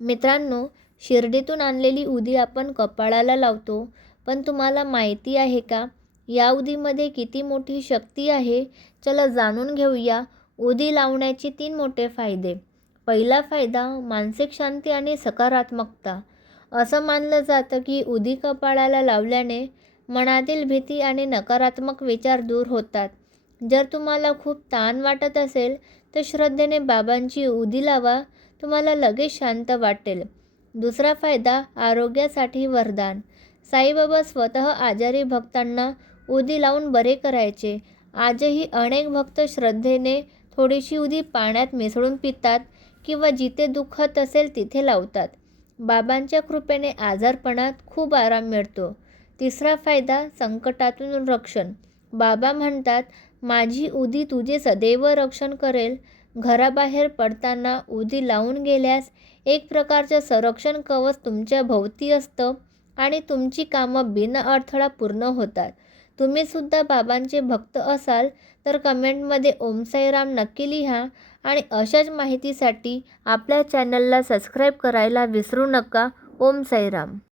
मित्रांनो शिर्डीतून आणलेली उदी आपण कपाळाला लावतो. पण तुम्हाला माहिती आहे का? या उदीमध्ये किती मोठी शक्ती आहे? चला जाणून घेऊया. उदी लावण्याचे तीन मोठे फायदे. पहिला फायदा मानसिक शांती आणि सकारात्मकता. असं मानलं जातं की उदी कपाळाला लावल्याने मनातील भीती आणि नकारात्मक विचार दूर होतात. जर तुम्हाला खूप ताण वाटत असेल तर श्रद्धेने बाबांची उदी लावा. तुम्हाला लगेच शांत वाटेल. दुसरा फायदा आरोग्यासाठी वरदान. साईबाबा स्वतः आजारी भक्तांना उदी लावून बरे करायचे. आजही अनेक भक्त श्रद्धेने थोडीशी उदी पाण्यात मिसळून पितात किंवा जिथे दुखत असेल तिथे लावतात. बाबांच्या कृपेने आजारपणात खूप आराम मिळतो. तिसरा फायदा संकटातून रक्षण. बाबा म्हणतात माझी उदी तुझे सदैव रक्षण करेल. घराबाहेर पडताना उदी लावून गेल्यास एक प्रकारचं संरक्षण कवच तुमच्या भोवती असतं आणि तुमची कामं बिनअडथळा पूर्ण होतात. तुम्हीसुद्धा बाबांचे भक्त असाल तर कमेंटमध्ये ओम साईराम नक्की लिहा आणि अशाच माहितीसाठी आपल्या चॅनलला सबस्क्राईब करायला विसरू नका. ओम साईराम.